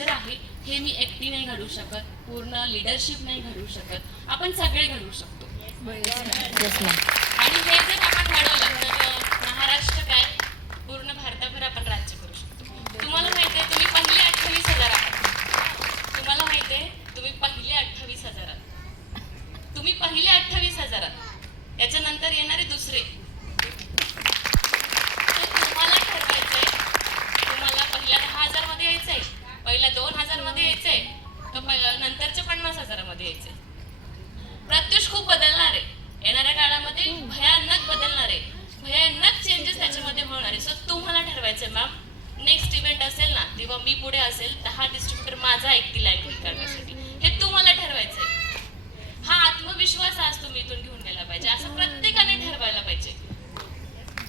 आहे हे मी एकटी नाही घडू शकत, पूर्ण लीडरशिप नाही घडू शकत, आपण सगळे घडू शकतो. आणि हे जर आपण घडवलं तर महाराष्ट्र काय पूर्ण भारताभर आपण राज्य करू शकतो. तुम्हाला माहिती आहे तुम्ही पहिले 28,000 आहात. तुम्हाला माहिती आहे तुम्ही पहिले 28,000 आहात. तुम्ही पहिले 28,000 आहात. याच्यानंतर येणारे दुसरे. तुम्हाला ठरवायचंय तुम्हाला पहिल्या 10,000 मध्ये यायचंय, पहिल्या 2,000 मध्ये यायचंय, तर नंतरच्या 50,000 मध्ये यायचंय. प्रत्युष खूप बदलणार आहे. येणाऱ्या काळामध्ये भयानक बदलणार आहे. भयानक चेंजेस त्याच्यामध्ये होणार आहे. सो तुम्हाला ठरवायचंय मॅम, नेक्स्ट इव्हेंट असेल ना तेव्हा मी पुढे असेल, 10 डिस्ट्रीब्युटर माझा ऐकतील अग्री करण्यासाठी. हे तुम्हाला ठरवायचंय. हा आत्मविश्वास आज तुम्ही इथून घेऊन गेला पाहिजे. असं प्रत्येकाने ठरवायला पाहिजे.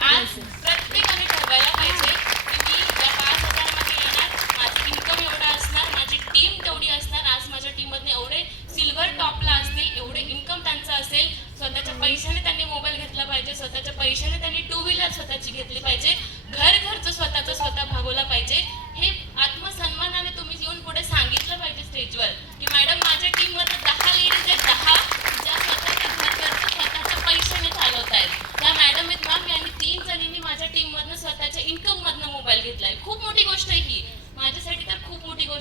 आज प्रत्येकाने ठरवायला पाहिजे की मी या 5,000 मध्ये येणार, माझं इन्कम एवढा असणार, माझी टीम तेवढी असणार. आज माझ्या टीम मध्ये एवढे सिल्वर टॉपला असतील, एवढे इन्कम त्यांचं असेल. स्वतःच्या पैशाने त्यांनी मोबाईल घेतला पाहिजे, स्वतःच्या पैशाने त्यांनी 2 व्हीलर स्वतःची घेतली पाहिजे, घर खर्च स्वतःचा स्वतः भागवला पाहिजे. हे आत्मसन्मानाने तुम्ही येऊन पुढे सांगितलं पाहिजे स्टेजवर की मॅडम माझ्या टीम मध्ये 10 लेडीज आहेत, 10 ज्या स्वतःच्या घर खर्च स्वतःच्या पैशाने चालवत आहेत. त्या मॅडम आहेत मॅम, यांनी 3 जणींनी माझ्या टीम मधनं स्वतःच्या इन्कम मधनं मोबाईल घेतलाय. खूप मोठी गोष्ट आहे ही, माझ्यासाठी तर खूप मोठी गोष्ट